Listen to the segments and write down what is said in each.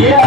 Yeah.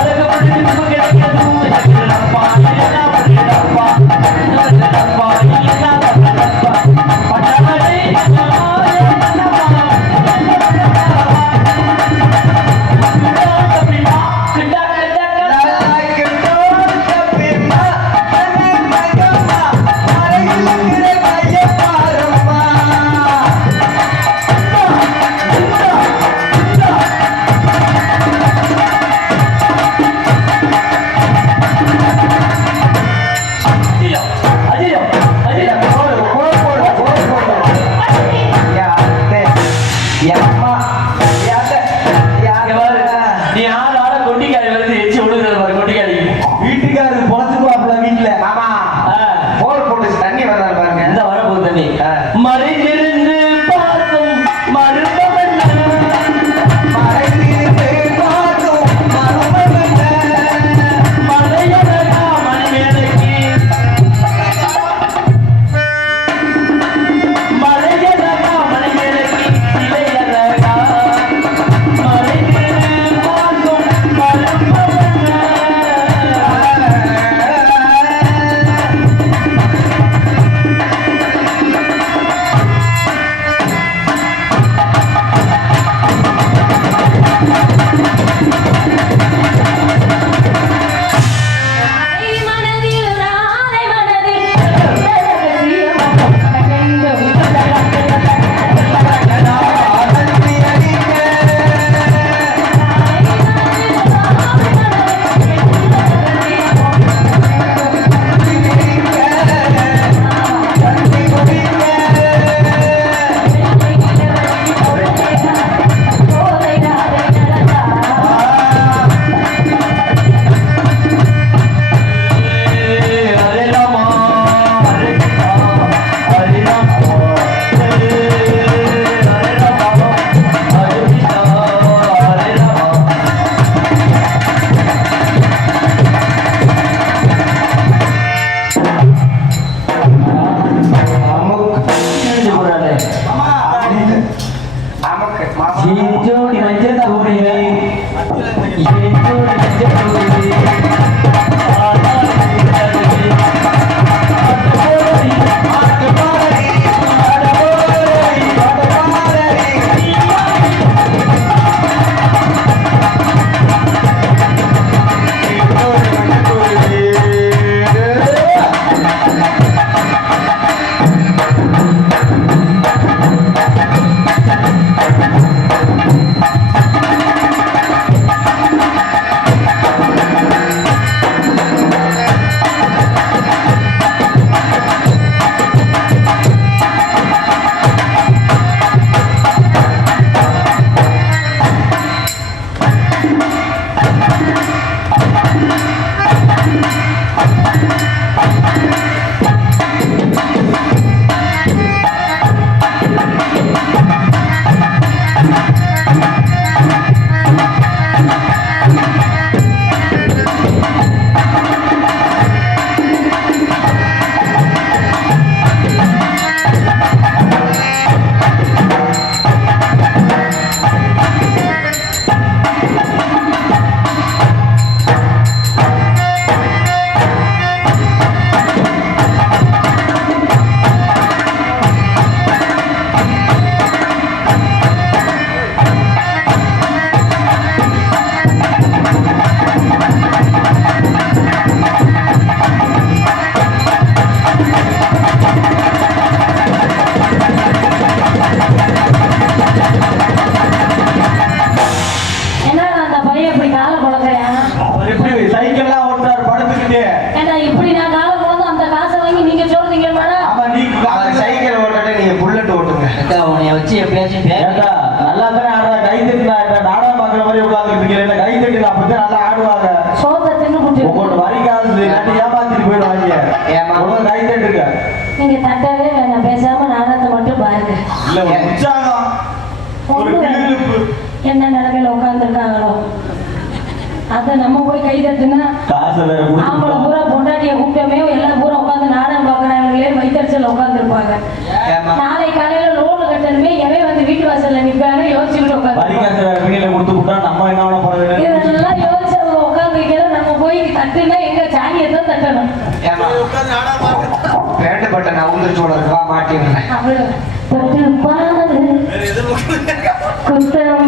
நீங்க தட்டவே வேணாம், பேசாம நாடகத்தை மட்டும் பாருங்க. என்ன நிலைமையில உட்காந்துருக்காங்களோ அதை நம்ம போய் கை தட்டுனா ஆம்பளை பூரா பொண்டாட்டியை கூப்பிட்டோமே எல்லாம் பூரா உட்காந்து நாடகம் பார்க்கறாங்களே வைத்தறிச்சல் உட்காந்துருப்பாங்க. நாளை காலையில லோடு கட்டணுமே எவன் வந்து வீட்டு வாசல்ல நிற்பாரு யோசிச்சுட்டு இதெல்லாம் யோசிச்சு அவங்க உட்காந்துருக்கிற நம்ம போய் தட்டுனா எங்க சாணியை தான் தட்டணும். வேண்டப்பட்ட நான் உந்திரிச்சோட இருக்கா மாட்டேன் குத்தம்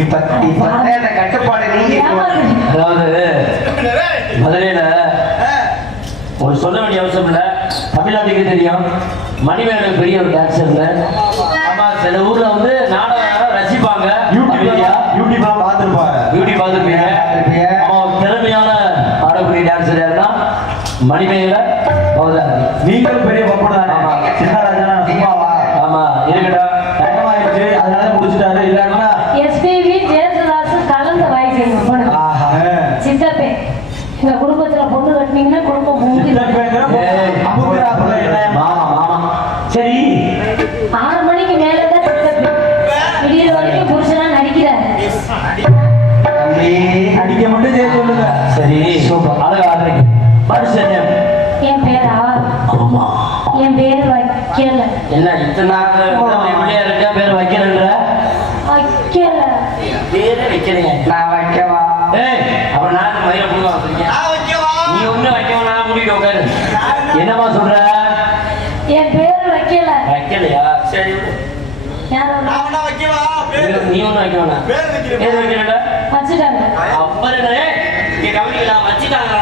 இல்ல கட்டுப்பாடு நீங்க. அதாவது மதுரையில ஒரு சொல்ல வேண்டிய அவசியம் இல்ல, தமிழ்நாட்டுக்கு தெரியும். மணிமேகலை பெரிய ஒரு டான்சர். ஆமா, சில ஊர்ல வந்து நாடகம் ரசிப்பாங்க, யூடியூபா பார்த்துருப்பீங்க. ஆமா, திறமையான ஆடக்கூடிய டான்சர் யாருன்னா மணிமேகலை பவதாரணி. நீங்களும் பெரிய பப்பன் தானே? சின்னராஜனா சும்மாவா? ஆமா, இருக்கடா, டைமாயிடுச்சு, அதனால முடிச்சுட்டாரு. இல்லன்னா எஸ்பிபி ஜெயசுதாஸ் கலந்த வயசு சித்தப்பே. எங்க குடும்பத்துல பொண்ணு கட்டினீங்கன்னா குடும்பம் சரி. 6 மணிக்கு மேலதான் சித்தப்பே விடியல் வரைக்கும் புருஷனா நடிக்கிறார். அடிக்க மட்டும் செய்ய சொல்லுங்க. சரி, சூப்பர். அழகா ஆடுறீங்க. என் பேரா? ஆமா, என் பேரு வைக்கல. என்ன இத்தனை இருக்க பேர் வைக்கலன்ற? வைக்கல பேரே வைக்கிறீங்க. நான் வைக்கவா? அப்புறம் நான் மயில புடுங்க வச்சிருக்கேன். நீ ஒண்ணு வைக்கவா? நான் முடிக்க உட்காரு. என்னமா சொல்ற? என் பேரு வைக்கல. வைக்கலையா? சரி, யாரும் நீ ஒண்ணு வைக்கவா? பேர் வைக்கல வச்சுட்டாங்க. அப்பறே நீ கவனிக்கலாம். வச்சுட்டாங்க.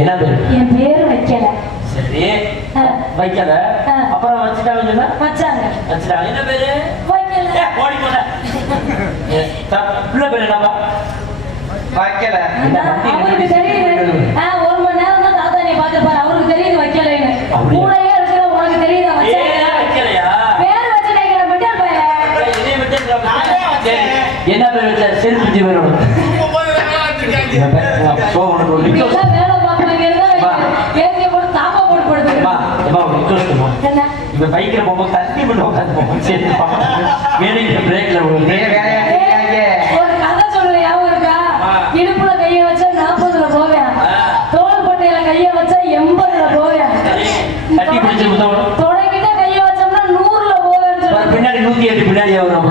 என்ன பேரு? என் பேரு வைக்கல. சரி, வைக்கல. அப்புறம் வச்சுட்டாங்க. வச்சாங்க. வச்சுட்டாங்க. என்ன பேரு? வைக்கல. ஓடி போல. பிள்ளை பேரு என்னப்பா? வைக்கல. அவருக்கு தெரியுது. 1 மணி நேரம் தான் தாத்தா நீ பாத்துப்பாரு. அவருக்கு தெரியுது வைக்கலைன்னு. கூடயே இருக்கிற உனக்கு தெரியுது வைக்கலையா? பேர் வச்சு கேட்கிற மட்டும் பையன். என்ன பேர் வச்ச? செல்ஃபி பேரோட வேலை பார்க்கறவங்க பேசிய போட்டு தாப்பா போட்டு படுத்துருமா. இப்ப பைக்ல போகும்போது தண்ணி பண்ணி உட்காந்து பிரேக்ல ஒரு கதை சொல்ல ஞாபகம் இருக்கா? இடுப்புல கைய வச்சா 40ல போவேன், தோல் பட்டையில கைய வச்சா 80ல போவேன், கட்டி பிடிச்சு தொடங்கிட்ட கைய வச்சோம்னா 100ல போவேன். பின்னாடி 108 பின்னாடி வரும்.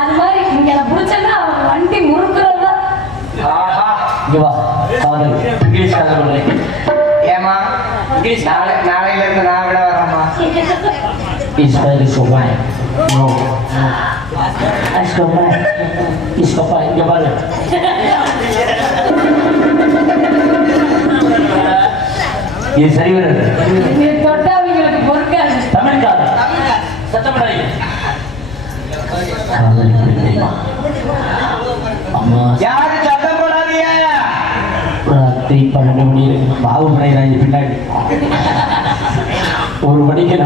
அது மாதிரி இங்க நான் பிடிச்சேன்னா வண்டி முறுக்குறதா. இங்கிலீஷ் கதை சொல்றேன். ஏமா இங்கிலீஷ் நாளையில இருந்து நான் விட வரேம்மா. It's very so fine. No. It's so fine. It's so fine. இங்க பாரு. இது சரி வராது. இது தொட்டா உங்களுக்கு பொறுக்காது. தமிழ்கார சத்தம் போடாதீங்க. அம்மா யாரு சத்தம் போடாதீங்க. ராத்திரி 12 மணி பாவு மணிக்கு பின்னாடி 1 மணிக்கு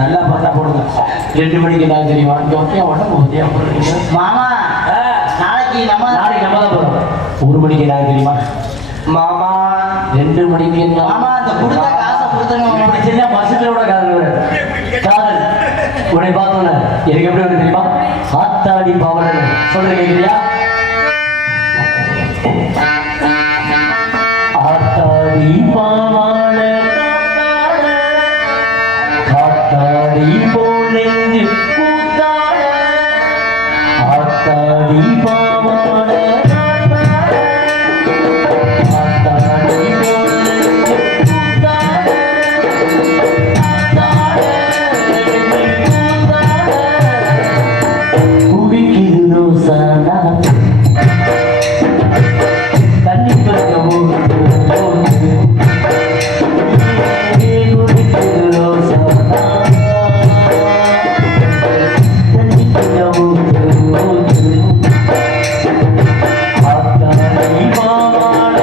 நல்லா பண்ணா போடுங்க. 2 மணிக்கு நான் தெரியுமா உடம்பு பத்தியா போடுறீங்க மாமா நாளைக்கு நம்ம தான் போறோம். 1 மணிக்கு நான் தெரியுமா மாமா 2 மணிக்கு மாமா அந்த கொடுத்த காசை கொடுத்துருங்க சின்ன பசங்களோட காதல் உன்னை பார்த்தோன்னு எனக்கு எப்படி வந்து தெரியுமா ஆத்தாடி பாவலன் சொல்றேன் கேட்குறியா ஆத்தாடி பாவான காத்தாடி போலெஞ்சு கூத்தாட ஆத்தாடி பாவான ஆத்தாடி போலெஞ்சு கூத்தாட குடிக்குது ரோசானா தண்ணி கொஞ்சம் குடிக்குது ரோசானா தண்ணி கொஞ்சம் ஆத்தாடி மாமாட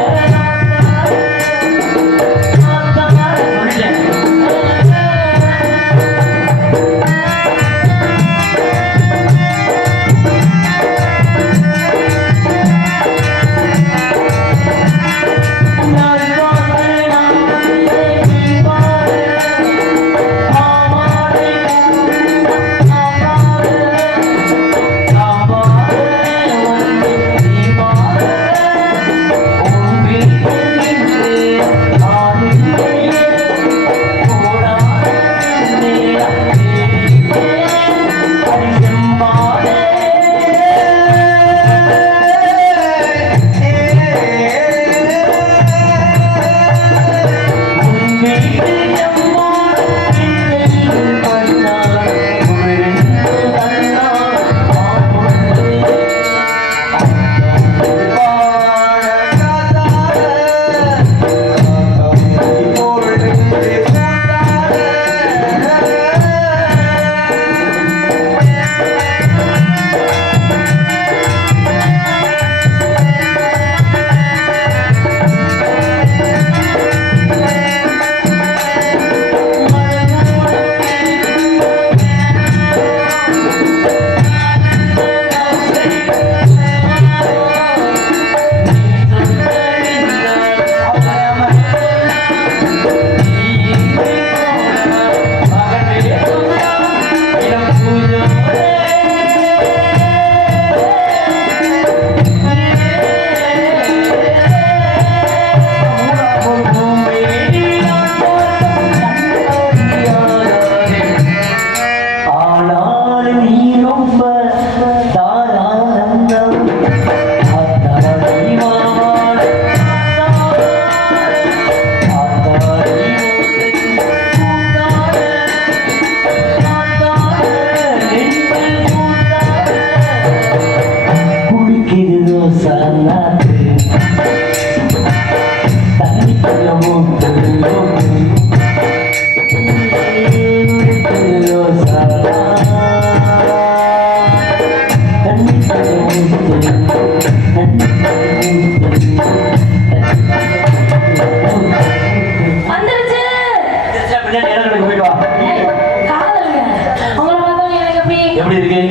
எப்படி இருக்கு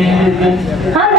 அந்த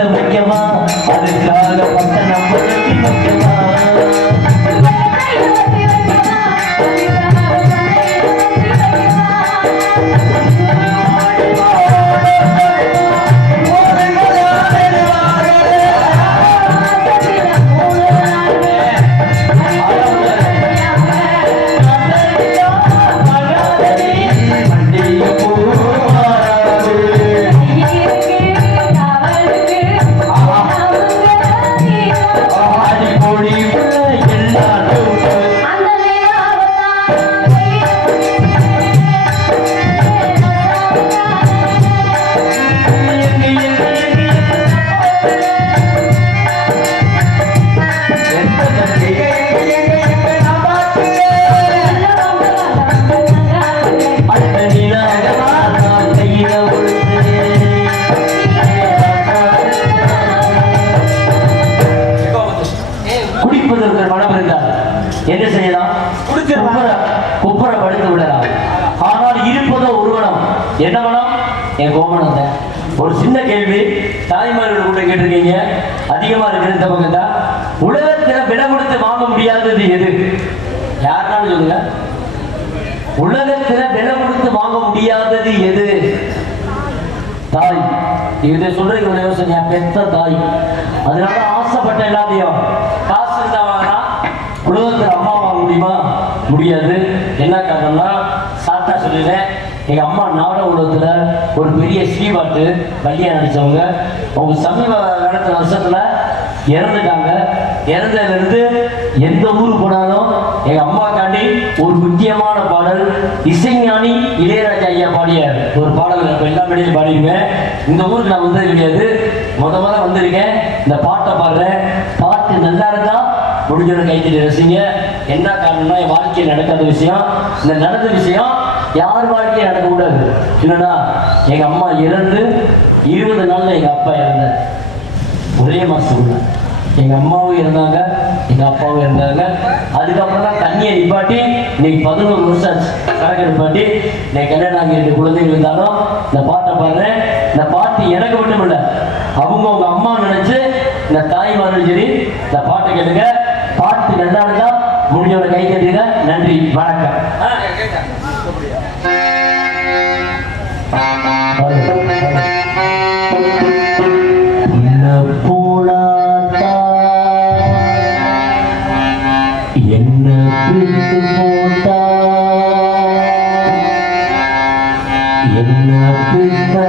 குத்த வைக்கவா அதுக்காக பட்டணம் புரட்டி வைக்கவா என்ன செய்யலாம் குப்புற படுத்து விடலாம் ஆனால் இருப்பதோ ஒரு மனம் என்ன மனம் என் கோமணம் தான் ஒரு சின்ன கேள்வி தாய்மார்கள் கூட கேட்டிருக்கீங்க அதிகமா இருக்கிற இந்த பக்கம் தான் உலகத்துல விலை கொடுத்து வாங்க முடியாதது எது யாருனாலும் சொல்லுங்க உலகத்துல விலை கொடுத்து வாங்க முடியாதது எது தாய் இதை சொல்றதுக்கு ஒரு யோசனை பெத்த தாய் அதனால ஆசைப்பட்ட எல்லாத்தையும் காசு இருந்தா வாங்கினா உலகத்தில் அம்மா வாங்க முடியுமா முடியாது என்ன காரணம்னா சாத்தா சொல்லிடுறேன் எங்கள் அம்மா நாடக உலகத்தில் ஒரு பெரிய ஸ்ரீபாட்டு வள்ளியாக நடித்தவங்க அவங்க சமீப காலத்து வருஷத்தில் இறந்துட்டாங்க இறந்ததுலேருந்து எந்த ஊருக்கு போனாலும் எங்கள் அம்மாக்காண்டி ஒரு முக்கியமான பாடல் இசைஞானி இளையராஜா ஐயா பாடிய ஒரு பாடல் இப்போ எல்லா மேடையிலும் பாடிருக்கேன் இந்த ஊருக்கு நான் வந்தது கிடையாது முதல்ல வந்திருக்கேன் இந்த பாட்டை பாடுறேன் பாட்டு நல்லா இருக்கா முடிஞ்சோட கைத்தறி ரசிங்க என்ன காரணம்னா என் வாழ்க்கையில் நடக்காத விஷயம் இந்த நடந்த விஷயம் யார் வாழ்க்கையை நடக்கக்கூடாது என்னன்னா எங்க அம்மா இறந்து 20 நாள்ல எங்க அப்பா இறந்தார் ஒரே மாசத்துக்குள்ள எங்க அம்மாவும் இருந்தாங்க எங்க அப்பாவும் இருந்தாங்க அதுக்கப்புறம் தான் தண்ணியை நிப்பாட்டி இன்னைக்கு 11 வருஷம் ஆச்சு கணக்கு நிப்பாட்டி இன்னைக்கு கல்யாணம் ஆகி 2 குழந்தைகள் இருந்தாலும் இந்த பாட்டை பாடுறேன் இந்த பாட்டு எனக்கு மட்டும் இல்லை அவங்க அம்மா நினைச்சு இந்த தாய்மாரும் சரி இந்த பாட்டை கேளுங்க பாட்டு நல்லா இருக்கா முடிஞ்சோட கை கட்டுங்க நன்றி வணக்கம் என்ன பிரித்து போட்டா என்ன பிரித்தா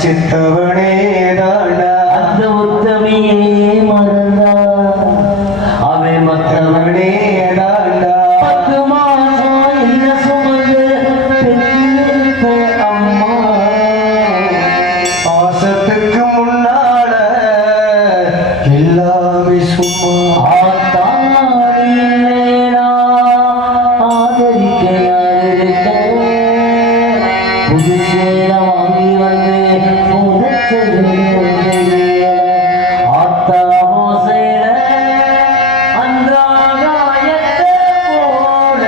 செத்தவனே தாண்டா அந்த உத்தம புது சேல வாங்கி வந்து ஆத்தா மோசையில அந்த ஆகாயத்தை போல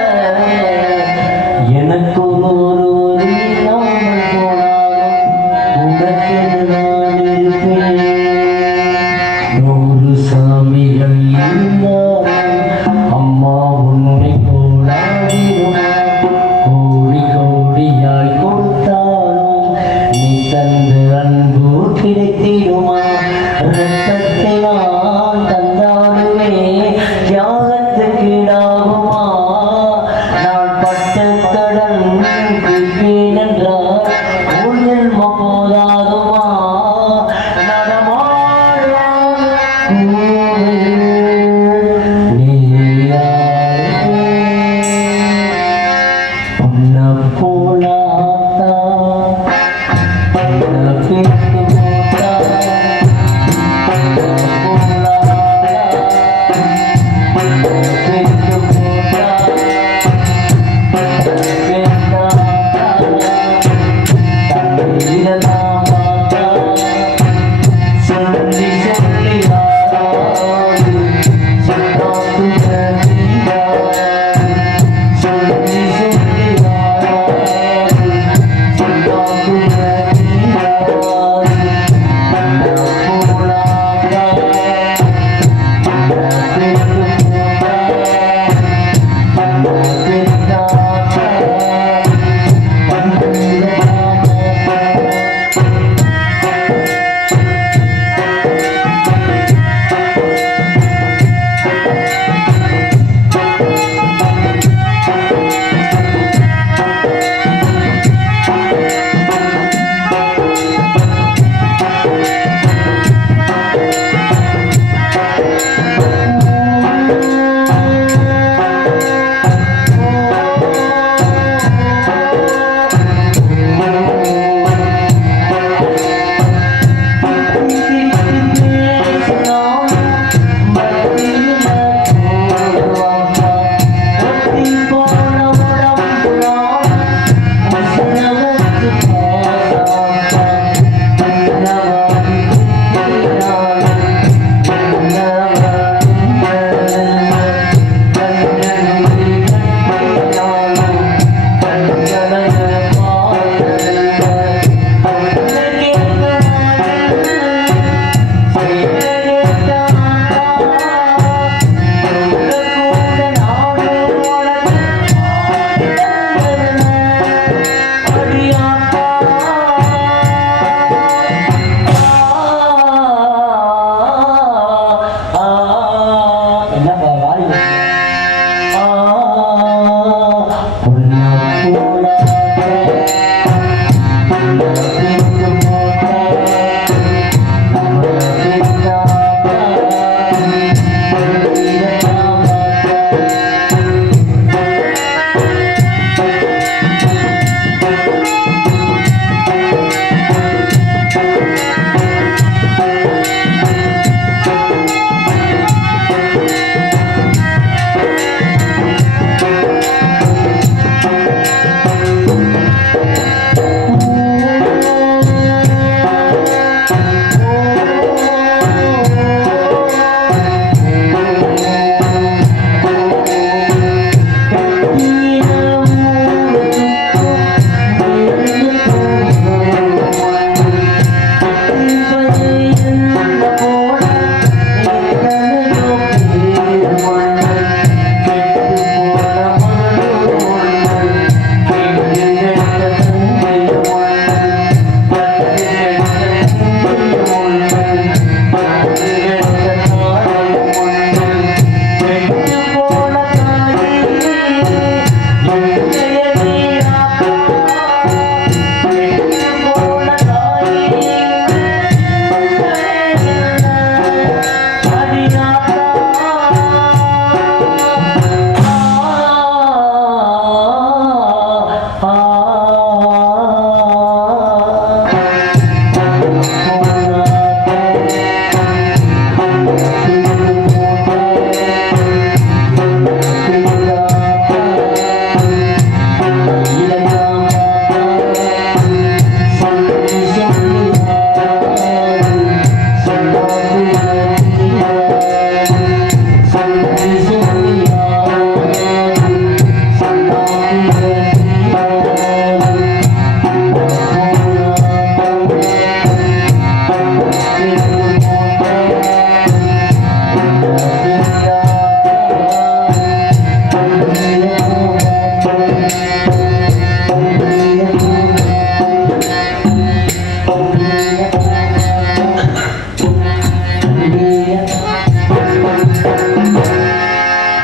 எனக்கு ஒரு இல்லாமல் போனாலும் உனக்கு நான் இருப்பேன். 100 சாமிகள் இருந்தாலும் அம்மா உன்னை போலாடிடும். கோடி கோடியாய் கொடுத்தாலும் நீ தந்த அன்பு கிடைத்திடுமா? ரத்தத்தை நான் தந்தாலுமே தியாகத்துக்கு ஈடாகுமா? நான் பட்ட கடன்